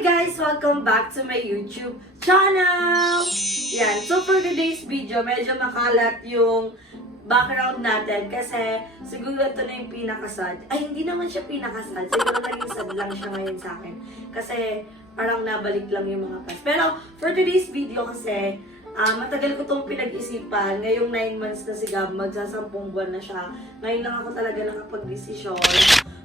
Hi guys! Welcome back to my YouTube channel! Yan. So for today's video, medyo makalat yung background natin kasi siguro ito na yung pinakasad. Ay, hindi naman siya pinakasad. Siguro naging sad lang siya ngayon sa akin. Kasi parang nabalik lang yung mga past. Pero for today's video kasi, matagal ko itong pinag-isipan. Ngayong 9 months na si Gab, magsasampung buwan na siya. Ngayon lang ako talaga nakapag-desisyon.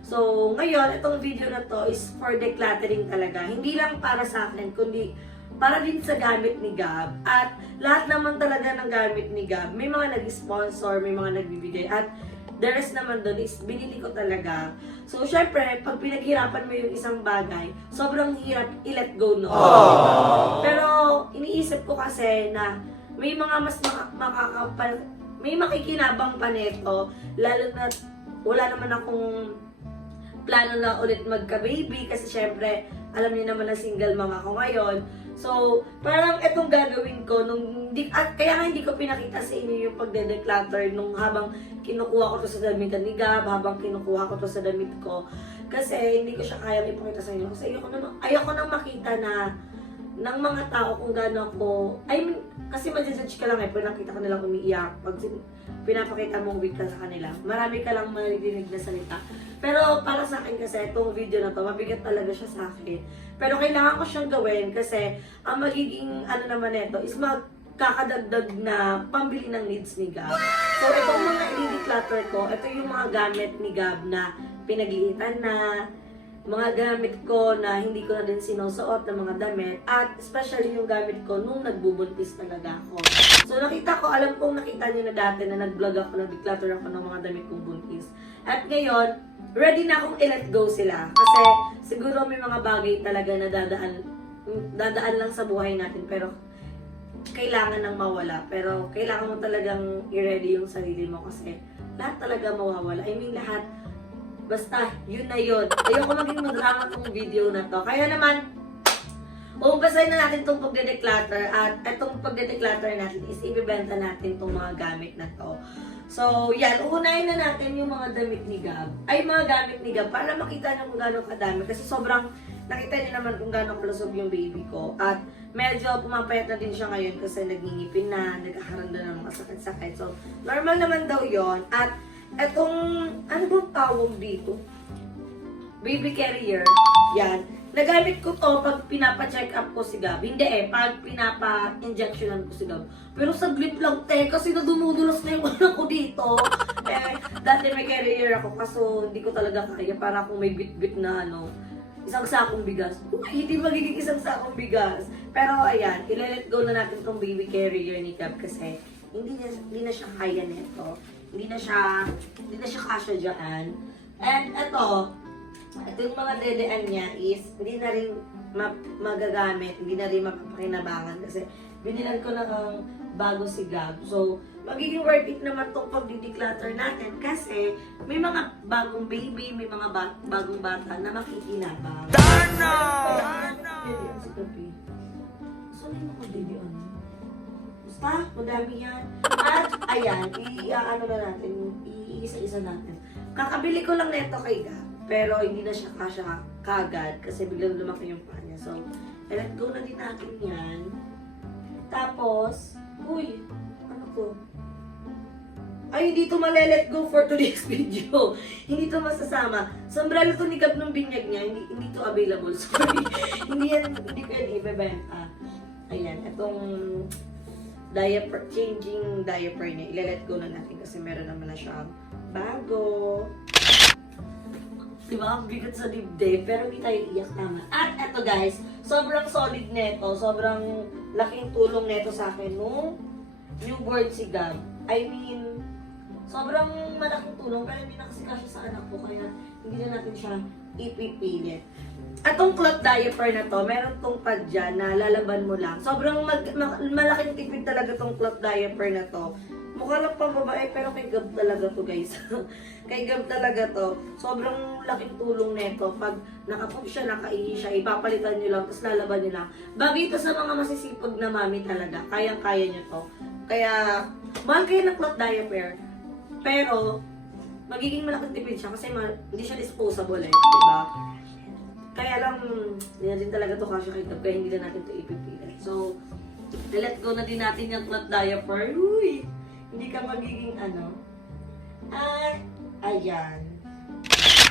So, ngayon, itong video na to is for decluttering talaga. Hindi lang para sa akin, kundi para din sa gamit ni Gab. At lahat naman talaga ng gamit ni Gab, may mga nag-sponsor, may mga nagbibigay. At the rest naman doon is binili ko talaga. So, syempre, pag pinaghirapan mo yung isang bagay, sobrang hirap i-let go no. Pero, iniisip ko kasi na may mga mas may makikinabang pa neto, lalo na wala naman akong plano na ulit magka-baby kasi syempre, alam niyo naman na single mom ako ngayon. So, parang itong gagawin ko, kaya nga hindi ko pinakita sa inyo yung pagde-declutter nung habang kinukuha ko to sa damitan ni Gab, habang kinukuha ko to sa damit ko. Kasi hindi ko siya kayang ipakita sa inyo. Kasi ayoko nang makita na ng mga tao kung gaano ako, kasi ma-judge ka lang pag nakita ka nilang umiiyak, pag pinapakita mong weak ka sa kanila. Marami ka lang maririnig na salita. Pero para sa akin kasi, itong video na to, mabigat talaga siya sa akin. Pero kailangan ko siyang gawin kasi ang magiging naman nito is magkakadagdag na pambili ng needs ni Gab. So itong mga i-declutter ko, ito yung mga gamit ni Gab na pinagliitan na, mga gamit ko na hindi ko na din sinusuot na mga damit, at especially yung gamit ko nung nagbubuntis talaga ako. So nakita ko, alam kong nakita niyo na dati na nag-vlog ako, nag-declutter ako ng mga damit kong buntis. At ngayon, ready na akong i-let go sila. Kasi siguro may mga bagay talaga na dadaan lang sa buhay natin, pero kailangan nang mawala. Pero kailangan mo talagang i-ready yung sarili mo kasi lahat talaga mawawala. I mean, lahat. Basta, yun na yun. Ayoko maging madrama tong video na to. Kaya naman, umbasahin na natin itong pagde-declutter. At itong pagde-declutter natin is ibibenta natin itong mga gamit na to. So, yan. Uunahin na natin yung mga damit ni Gab. Ay, mga gamit ni Gab. Para makita nyo kung gano'ng kadami. Kasi sobrang, nakita nyo naman kung gano'ng kalusog yung baby ko. At medyo pumapayat na din siya ngayon kasi nagngingipin na, nagkakaroon na ng masakit-sakit. So, normal naman daw yon. At etong, ano bang tawag dito? Baby carrier. Yan. Nagamit ko to pag pinapa-check up ko si Gab. Hindi pag pinapa-injectionan ko si Gab. Pero saglit lang kasi nadumudulas na yung anak ko dito. Dati may carrier ako, kaso hindi ko talaga kaya. Para akong may bit-bit na isang sakong bigas. Hindi magiging isang sakong bigas. Pero ayan, i-let go na natin tong baby carrier ni Gab kasi hindi na siya kaya nito. Hindi na siya kasya dyan. And ito yung mga dedean niya is hindi na rin magagamit, hindi na rin mapapakinabangan kasi binilan ko na ng bago si Gab. So, magiging worth it naman itong pag-declutter natin kasi may mga bagong baby, may mga bagong bata na makikinabang. Darna! Dedean si Gabi. Saan yung mga dedean? Basta, madami yan. At, ayan, i-ano na natin, iisa-isa natin. Kakabili ko lang neto kay Gab, pero hindi na siya kasya kagad kasi biglang lumaki yung paa niya. So, let go na din natin yan. Tapos, uy, ano to? Ay, hindi to male-let go for today's video. Hindi to masasama. Sombrero to ni Gab nung binyag niya, hindi to available. Sorry. hindi ko yan ibebenta. Ayan, itong changing diaper niya, i-let go na natin kasi meron naman na siyang bago. Diba? Ang bigat sa dibdib, pero hindi tayo iyak naman. At eto guys, sobrang solid neto, sobrang laking tulong neto sa akin nung newborn si Gab. I mean, sobrang malaking tulong, pero hindi na kasi sa anak ko, kaya hindi na natin siya ipipilit. Atong cloth diaper na to, meron tong pad dyan na lalaban mo lang. Sobrang malaking tipid talaga tong cloth diaper na to. Mukha lang pang babae, pero kay Gab talaga to guys. Kay Gab talaga to. Sobrang laking tulong neto. Pag nakapoop siya, nakaihi siya, ipapalitan nyo lang, tapos lalaban nyo lang. Bagay ito sa mga masisipag na mami talaga. Kayang-kaya nyo to. Kaya, mahal kayo ng cloth diaper. Pero, magiging malaking tipid siya kasi hindi siya disposable diba? Kaya lang, hindi na din talaga to kasya kay Gab, kaya hindi na natin to ipipilit. So, let go na din natin yung cloth diaper. Uy! Hindi ka magiging ano. At, ayan.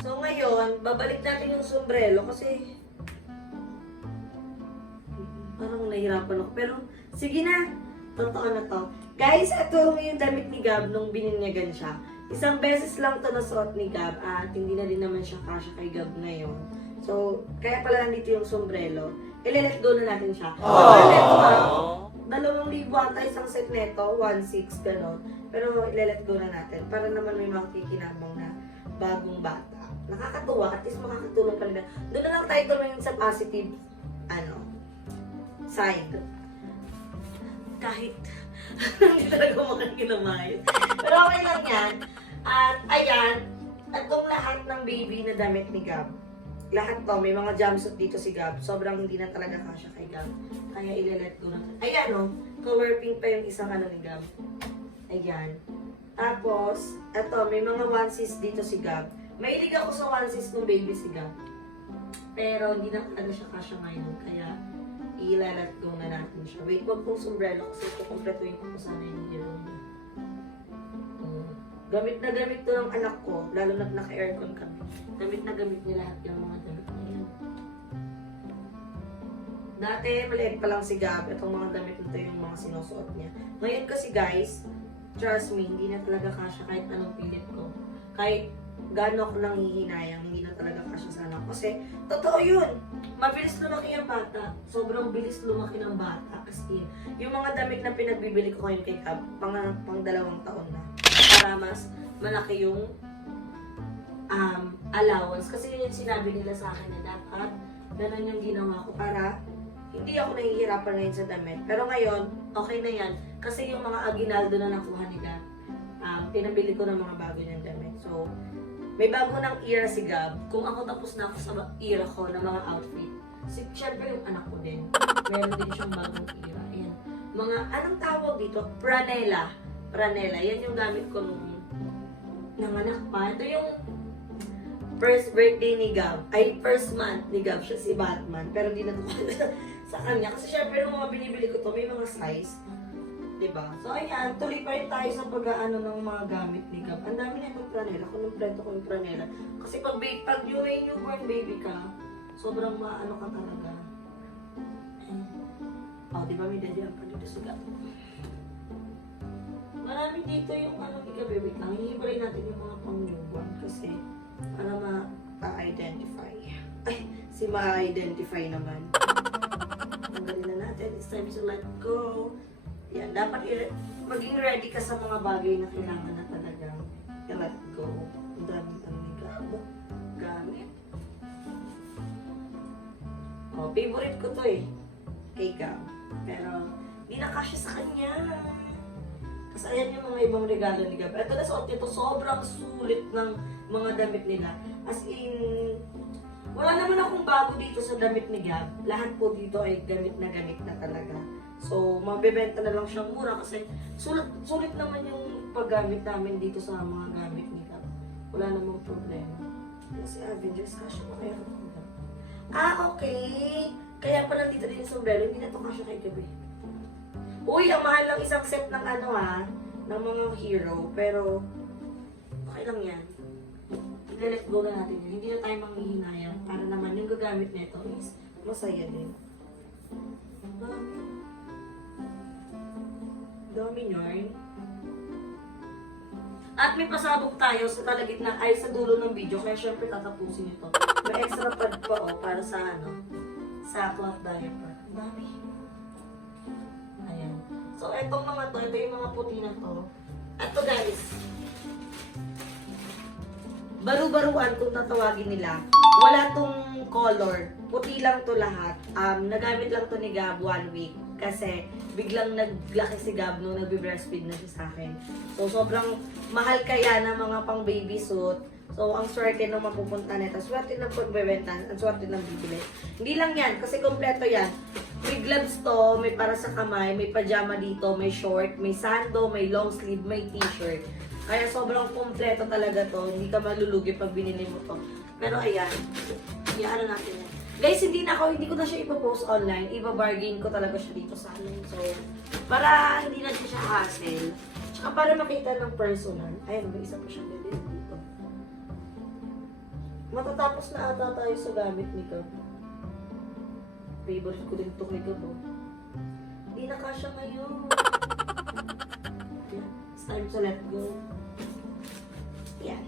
So, ngayon, babalik natin yung sombrero kasi parang nahihirapan ako. Pero, sige na. Totoo na to. Guys, ito yung damit ni Gab nung bininyagan siya. Isang beses lang to nasuot ni Gab at hindi na din naman siya kasya kay Gab ngayon. So, kaya pala nandito yung sombrero. Ile-let go na natin siya. Pero neto ha, 2,000 ata isang set neto, 1,600 gano'n. Pero ile-let go na natin para naman may makikinabang na bagong bata. Nakakatuwa, at least makakatulong pa rin. Doon na lang tayo tumingin sa positive, side. Kahit hindi talaga makakinamayos. Pero okay lang yan. At ayan, itong lahat ng baby na damit ni Gab. Lahat to, may mga jumpsuit dito si Gab. Sobrang hindi na talaga kasya kay Gab. Kaya ile-let go na. Ayan o, color pink pa yung isang ni Gab. Ayan. Tapos, eto, may mga onesies dito si Gab. Mahilig ako sa onesies ng baby si Gab. Pero hindi na talaga siya kasya ngayon. Kaya, i-let go na natin siya. Wait, wag pong sombrero kasi kukumpletuhin ko sana yung hero niya. Gamit na gamit to ng anak ko, lalo na naka-aircon kami. Gamit na gamit niya lahat yung mga damit na yan. Dati, maliit pa lang si Gab, itong mga damit nito yung mga sinusuot niya. Ngayon kasi guys, trust me, hindi na talaga kasya kahit anong pilit ko. Kahit gaano ko nang hihinayang, hindi na talaga kasya sa anak. Kasi, totoo yun. Mabilis lumaki yung bata. Sobrang bilis lumaki ng bata. As in, yung mga damit na pinagbibili ko ngayon kay Gab, pang 2 taon na. Para mas malaki yung allowance. Kasi yun yung sinabi nila sa akin na dapat ganun yung ginawa ko para hindi ako nahihirapan ngayon sa damit. Pero ngayon, okay na yan. Kasi yung mga aginaldo na nakuha nila, pinabili ko ng mga bago niyang damit. So, may bago ng era si Gab. Kung ako tapos na ako sa era ko ng mga outfit, syempre yung anak ko din. Meron din siyang bagong era. Ayan. Mga, anong tawag dito? Pranela. Pranela. Yan yung gamit ko nung nanganak pa. Ito yung first birthday ni Gab. Ay, first month ni Gab. Siya si Batman. Pero hindi na ito sa kanya. Kasi syempre yung mga binibili ko to, may mga size. Diba? So ayan, tuloy pa rin tayo sa pag-aano ng mga gamit ni Gab. Ang dami na itong pranela. Kumpleto ko yung pranela. Kasi pag yung newborn baby ka, sobrang maano ka talaga. Oh, diba may dadyan pa dito sa Gab. Marami dito yung ni Gab, baby lang. Hihibay natin yung mga pang-newborn kasi para ma-identify. Ay, si ma-identify naman. Tanggalin na natin. It's time to let go. Yan, dapat maging ready ka sa mga bagay na kailangan na talaga i-let go. Ang dami ni Gab. Gamit. Oh, favorite ko to kay Gab. Pero, hindi na kasya sa kanya. Kasi ayan yung mga ibang regalo ni Gab. Ito na suot nito, sobrang sulit ng mga damit nila. As in, wala naman akong bago dito sa damit ni Gab. Lahat po dito ay gamit na talaga. So, mabibenta na lang siyang mura kasi sulit naman yung paggamit namin dito sa mga gamit ni Gab. Wala namang problema. Kasi Avengers, kasya na kaya ito. Okay. Kaya pa nandito din yung sombrero, hindi na ito kasya kay Gab. Uy, ang mahal lang isang set ng ng mga hero. Pero, okay lang yan. I-let go na natin yun. Hindi na tayo manghihinayang para naman yung gagamit nito is masaya din. Dami yarn. At may pasabog tayo sa kalagitnaan ay sa dulo ng video. Kaya syempre tatapusin ito. May extra pad pa para sa sa cloth diaper. Dami. Ayan. So, etong mga to, ito yung mga puti na to. Ito guys, baru-baruan kung tatawagin nila. Wala tong color. Puti lang to lahat. Nagamit lang to ni Gab 1 week. Kasi biglang naglaki si Gab nung nagbe-breastfeed na siya sa akin. So, sobrang mahal kaya ng mga pang baby suit. So, ang swerte nung mapupunta nito. Swerte ng pagbebenta. Ang swerte ng bibili. Hindi lang yan. Kasi kompleto yan. May gloves to, may para sa kamay, may pajama dito, may short, may sando, may long sleeve, may t-shirt. Kaya sobrang kompleto talaga to. Hindi ka malulugi pag binili mo to. Pero ayan, iyaano natin yan. Guys, hindi ko na siya ipopost online. Iba-bargain ko talaga siya dito sa amin. So, para hindi na siya hassle. Tsaka para makita ng personal. Ayun, may isa pa siyang bilhin dito. Matatapos na ata tayo sa gamit ni Gab. Favorite ko din ito kay Gab, oh. Hindi na kasya ngayon. Yeah. It's time to let go. Yan.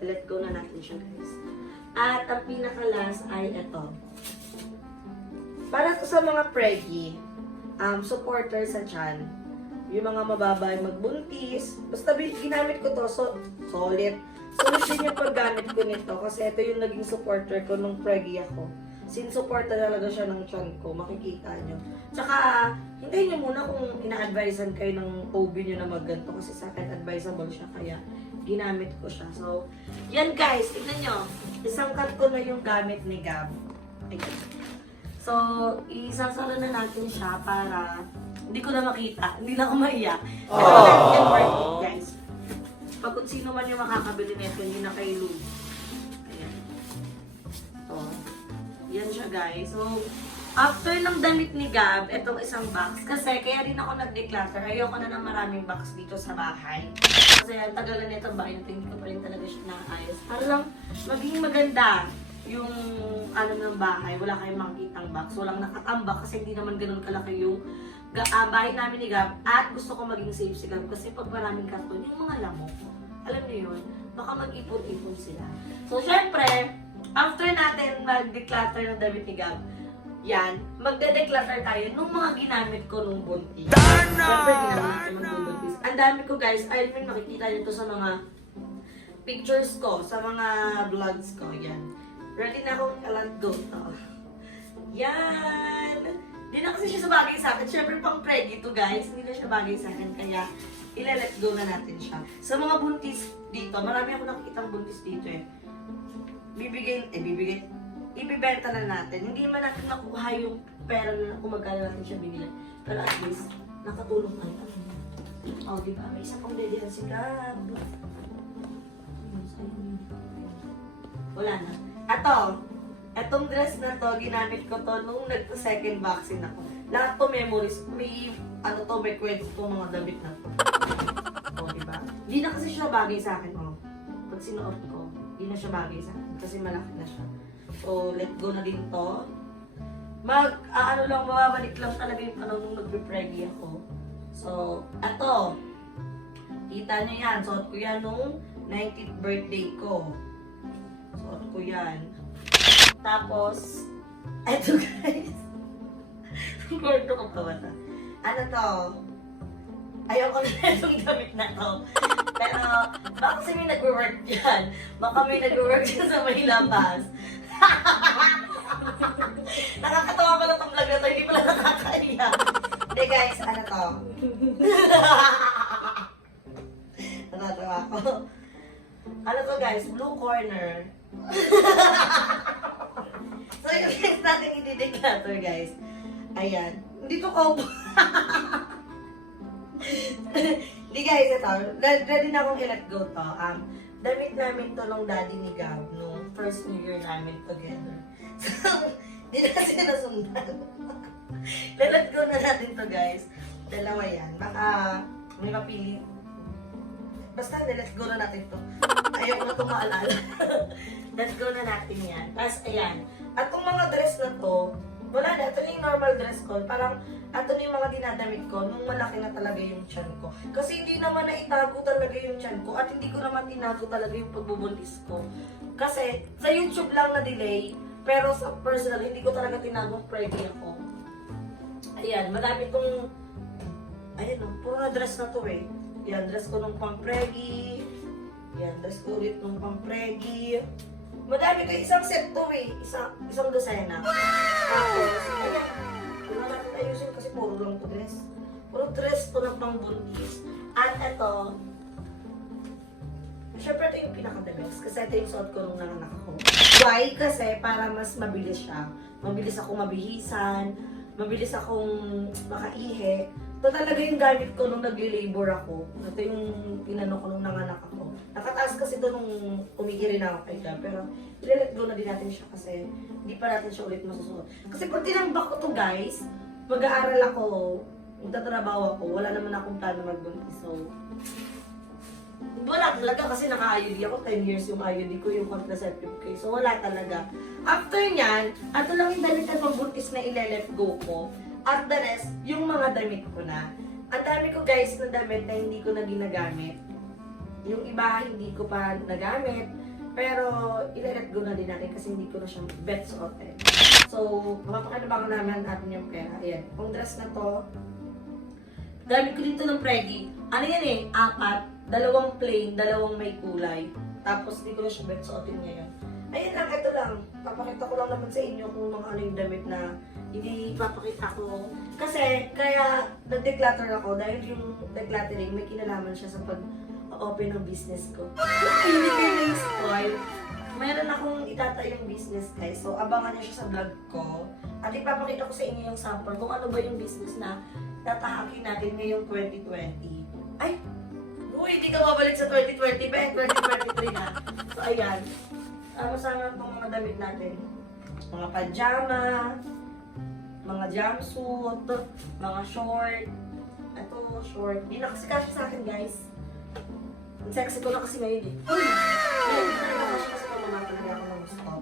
Let go na natin siya, guys. At ang pinaka-last ay ito. Para to sa mga preggy, supporter sa chan, yung mga mababay magbuntis, basta ginamit ko to, solid. Solusyon yung paggamit ko nito kasi ito yung naging supporter ko nung preggy ako. Sinusuporta talaga siya ng chan ko, makikita nyo. Tsaka, hintayin nyo muna kung ina-advisean kayo ng OB nyo na magganto kasi sa akin advisable siya, kaya ginamit ko siya. So, yan guys, tignan nyo. Isang cut ko na yung gamit ni Gab. Ayan. So, isasara na natin siya para hindi ko na makita, hindi na ako maiyak. Pero worth it, guys. Pag kung sino man yung makakabili nito, hindi na kayo lose. Ayan. So, yan siya guys. So, after ng damit ni Gab, itong isang box. Kasi kaya rin ako nag-declutter. Ayoko na ng maraming box dito sa bahay. Kasi ang tagalan nito bahay natin, hindi ko pa rin talaga siya naayos. Para lang maging maganda yung ano ng bahay. Wala kayong makikitang box. Walang nakatambak kasi hindi naman ganun kalaki yung bahay namin ni Gab. At gusto ko maging safe si Gab kasi pag maraming karton, yung mga lamok, alam niyo yun, baka mag-ipon-ipon sila. So, syempre, after natin mag-declutter ng damit ni Gab, yan, magde-declutter tayo nung mga ginamit ko nung buntis. Siyempre, ginamit ko nung buntis. Ang dami ko guys, I mean, makikita nyo to sa mga pictures ko, sa mga vlogs ko, yan. Ready na akong i-let go to. Yan! Hindi na kasi siya bagay sa akin. Siyempre, pang preggy to guys, hindi na siya bagay sa akin, kaya i-let go na natin siya. Sa mga buntis dito, marami ako nakikitang buntis dito eh. Ibibenta na natin. Hindi man natin makuha yung pera na kung magkano natin siya binili. Pero at least, nakatulong tayo. Oh, di ba? May isa pang dedi na si Gab. Wala na. Etong dress na to, ginamit ko to nung nagpa-second vaccine ako. Lahat to memories. May, may kwento to mga damit na to. Oh, di ba? Hindi na kasi siya bagay sa akin, oh. Pag sinuot ko, hindi na siya bagay sa akin. Kasi malaki na siya. So, let go na din to. Mababalik lang talaga yung panahon nung nagpe-preggy ako. So, eto. Kita nyo yan. Suot ko yan nung 19th birthday ko. Suot ko yan. Tapos, eto guys. Gordo ko pa ba ito? Ano to? Ayoko na itong damit na to. Pero, baka kasi may nag-work dyan. Baka may nag-work dyan sa may labas. Nakakatawa pala itong vlog na to, hindi pala nakakaiya. Hindi guys, ano to? Natatawa ako. Ano to guys? Blue corner. So yung guys natin i-declutter guys. Ayan. Dito ko. Hindi guys, ito. Ready na akong i-let go to. Damit namin to nung daddy ni Gab nung first New Year namin together. So, hindi na sinasundan. Let go na natin to guys. Dalawa yan. Baka may mapili. Basta let go na natin to. Ayoko na itong maalala. Let go na natin yan. Tapos ayan. At itong mga dress na to, wala na. Ito na yung normal dress ko. Parang ito na yung mga dinadamit ko nung malaki na talaga yung tiyan ko. Kasi hindi naman na itago talaga yung tiyan ko at hindi ko naman tinago talaga yung pagbubuntis ko. Kasi sa YouTube lang na delay, pero sa personal, hindi ko talaga tinagong preggy ako. Ayan, madami itong, ayan o, puro na dress na to eh. Yan, dress ko nung pang preggy. Yan, dress ko ulit nung pang preggy. Madami ko, isang set to eh. Isang dosena. Tapos, ayan. Wala natin ayusin kasi puro lang to dress. Puro dress to ng pangbuntis. At ito, syempre ito yung pinaka-the best. Kasi ito yung suot ko nung nanganak ako. Why? Kasi para mas mabilis siya. Mabilis akong mabihisan. Mabilis akong makaihi. Ito talaga yung gamit ko nung nagli-labor ako. Ito yung pinano ko nung nanganak ako. Nakataas kasi ito nung umigiri na ako kay Gab. Pero i-let go na din natin siya kasi hindi pa natin siya ulit masusuot. Kasi pag tinambak ko to guys, mag-aaral ako, magtatrabaho ako, wala naman akong plano magbuntis. So, wala talaga kasi naka-IUD ako. 10 years yung IUD ko, yung contraceptive ko. So, wala talaga. After nyan, ato lang yung damit na pagbuntis na ile-let go ko. At the rest, yung mga damit ko na. Ang dami ko guys na damit na hindi ko na ginagamit. Yung iba hindi ko pa nagamit. Pero i-let go na din natin kasi hindi ko na siyang bet suotin. So, mapapakinabangan naman natin yung pera. Ayan. Yung dress na to, gamit ko dito ng Preggy. Ano yan eh? 4. 2 plain, 2 may kulay. Tapos hindi ko na siya bet suotin ngayon. Ayun lang, ito lang. Papakita ko lang naman sa inyo kung mga ano yung damit na hindi papakita ko. Kasi, kaya nag-declutter ako dahil yung decluttering may kinalaman siya sa pag-open ng business ko. Hindi ko na-spoil. Meron akong itatayong business guys. So, abangan niyo siya sa vlog ko. At ipapakita ko sa inyo yung sample kung ano ba yung business na tatahakin natin ngayong 2020. Ay! Uy, hindi ka mabalik sa 2020 ba? 2023 na. So, ayan. Sama-sama itong mga damit natin. Mga pajama, mga jumpsuit, mga short. Ito, short. Di na kasi kasya sa akin, guys. Ang sexy ko na kasi ngayon eh. Uy! Hindi na rin kasi tumama talaga ako ng gusto.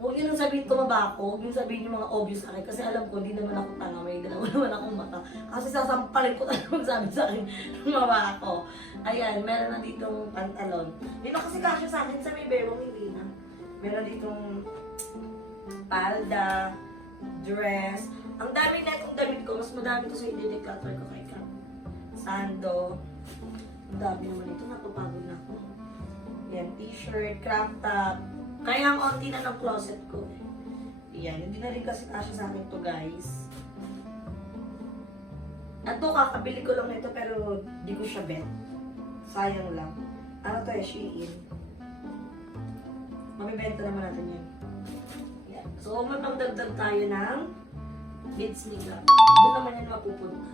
Huwag yun yung sabihin tumaba ako. Huwag yung sabihin yung mga obvious akin. Kasi alam ko, di naman ako tanga. May dalawa naman akong mata. Kasi sasampalin ko talaga magsabi sa akin tumaba ako. Ayan, meron na ditong pantalon. Di na kasi kasya sa akin sa may bewang, hindi na. Meron ditong palda, dress. Ang dami na itong damit ko. Mas madami ko sa i-declutter ko kay Cap. Sando. Ang dami naman ito. Napapagod na ako. Yan, t-shirt, crop top. Kaya ang onti na ng closet ko. Yan, hindi na rin kasi kasya sa akin to guys. At to, kakabili ko lang nito pero di ko siya bet. Sayang lang. Ano to eh, Shein. Mamibenta naman natin yan. Yan. So, magdagdag tayo ng beads nila. Doon naman yan mapupunta.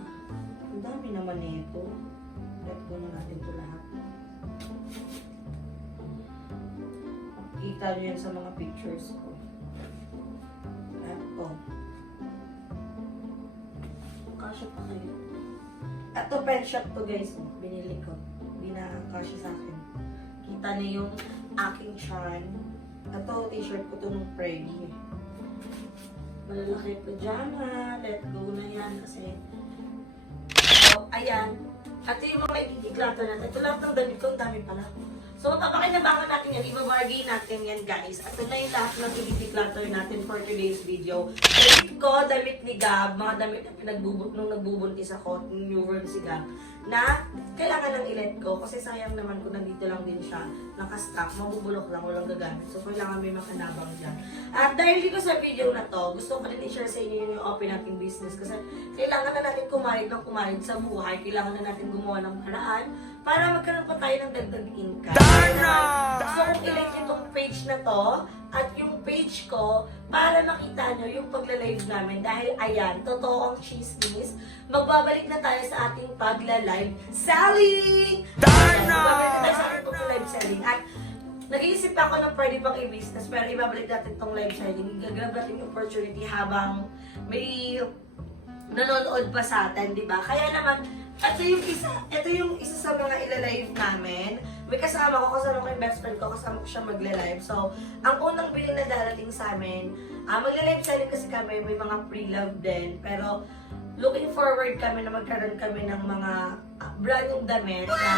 Ang dami naman nito. Let go na natin ito lahat. Kita nyo yan sa mga pictures ko. Ito. Kasya pa kayo. Ito, pen shop to guys. Binili ko. Hindi na kasya sa akin. Kita niyo yung aking chan. Ito, t-shirt ko to nung Preggy. Malalaki pajama. Let go na yan kasi. So, ayan. Ito yung mga i-declutter natin. Ito lahat ng damit ko. Ang dami pala. So, papakinabangan natin yan. Ibabargain natin yan, guys. At ito na yung lahat ng i-declutter natin for today's video. Damit ko, damit ni Gab, mga damit na nung nagbubuntis ako, newborn si Gab, na kailangan lang i-let go. Kasi sayang naman kung nandito lang din siya, nakastock, mabubulok lang, walang gagamit. So, kailangan may makanabang dyan. At dahil dito sa video na to, gusto ko rin i-share sa inyo yung open nating business. Kasi kailangan na natin kumayod ng kumayod sa buhay. Kailangan na natin gumawa ng paraan para magkaroon pa tayo ng dagdag income. So, ilike itong page na to at yung page ko para makita nyo yung pagla-live namin. Dahil ayan, totoo ang chismis. Magbabalik na tayo sa ating pagla-live selling! Magbabalik na tayo sa ating pagla-live selling. At nag-iisip ako ng pwede pang i-business pero ibabalik natin itong live selling. Gagrab natin yung opportunity habang may nanonood pa sa atin, di ba? Kaya naman, ito yung isa sa mga ila-live namin. May kasama ko yung best friend ko, kasama ko siya magla-live. So, ang unang bilhin na darating sa amin, magla-live selling kasi kami, may mga pre-love din. Pero, looking forward kami na magkaroon kami ng mga brand new damit na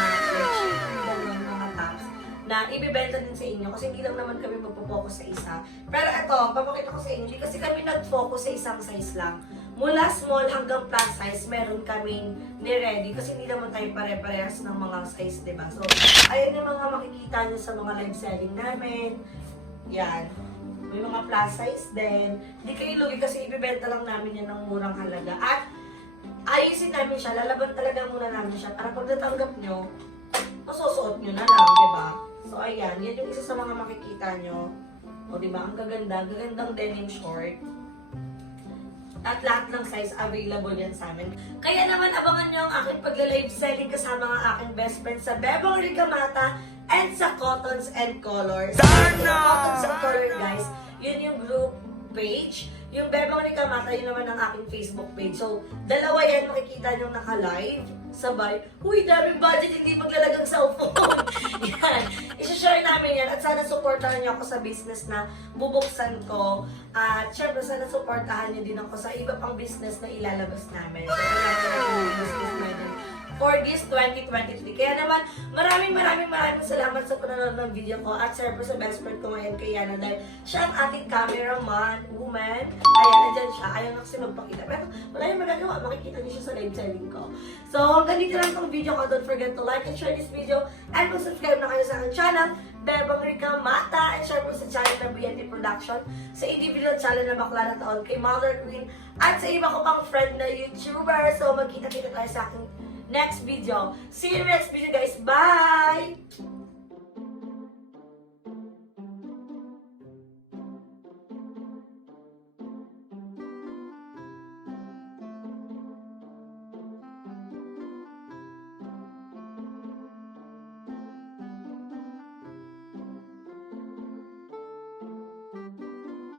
like, mga tops na ibibenta din sa inyo kasi hindi lang naman kami magpo-focus sa isa. Pero ito, papakita ko sa inyo, hindi kasi kami nag-focus sa isang size lang. Mula small hanggang plus size, meron kaming ni-ready kasi hindi naman tayo pare-parehas ng mga size, diba? So, ayan yung mga makikita nyo sa mga live selling namin. Yan. May mga plus size din. Hindi kayo lugi kasi ibibenta lang namin yan ng murang halaga. At ayusin namin siya, lalaban talaga muna namin siya para pag natanggap nyo, masusuot nyo na lang, diba? So, ayan. Yan yung isa sa mga makikita nyo. O, diba? Ang gaganda. Gagandang denim short. At lahat ng size available yan sa amin. Kaya naman abangan nyo ang aking pagla-live selling kasama ang aking best friend sa Bebong Rigamata and sa Cottons and Colors. Cottons and Colors guys, yun yung group page. Yung Bebong Rigamata, yun naman ang aking Facebook page. So, dalawa yan makikita nyo naka-live. Sabay, uy, daming budget, hindi maglalagang cellphone. Yan. I-share namin yan. At sana supportahan nyo ako sa business na bubuksan ko. At syempre, sana supportahan nyo din ako sa iba pang business na ilalabas namin. So, business natin for this 2023. Kaya naman, maraming salamat sa panonood ng video ko. At syempre sa best friend ko ngayon kay Yana dahil siya ang ating cameraman, woman. Ayan, nandyan siya. Ayaw na kasi magpakita. Pero wala yung magagawa. Makikita niyo siya sa live selling ko. So, hanggang dito lang itong video ko. Don't forget to like and share this video. And kung subscribe na kayo sa aking channel, Bebong Rigamata. And share mo sa channel ng BNT Production. Sa individual channel na Bakla na Taon kay Mother Queen. At sa iba ko pang friend na YouTuber. So, magkita-kita tayo sa aking next video. See you in the next video guys. Bye!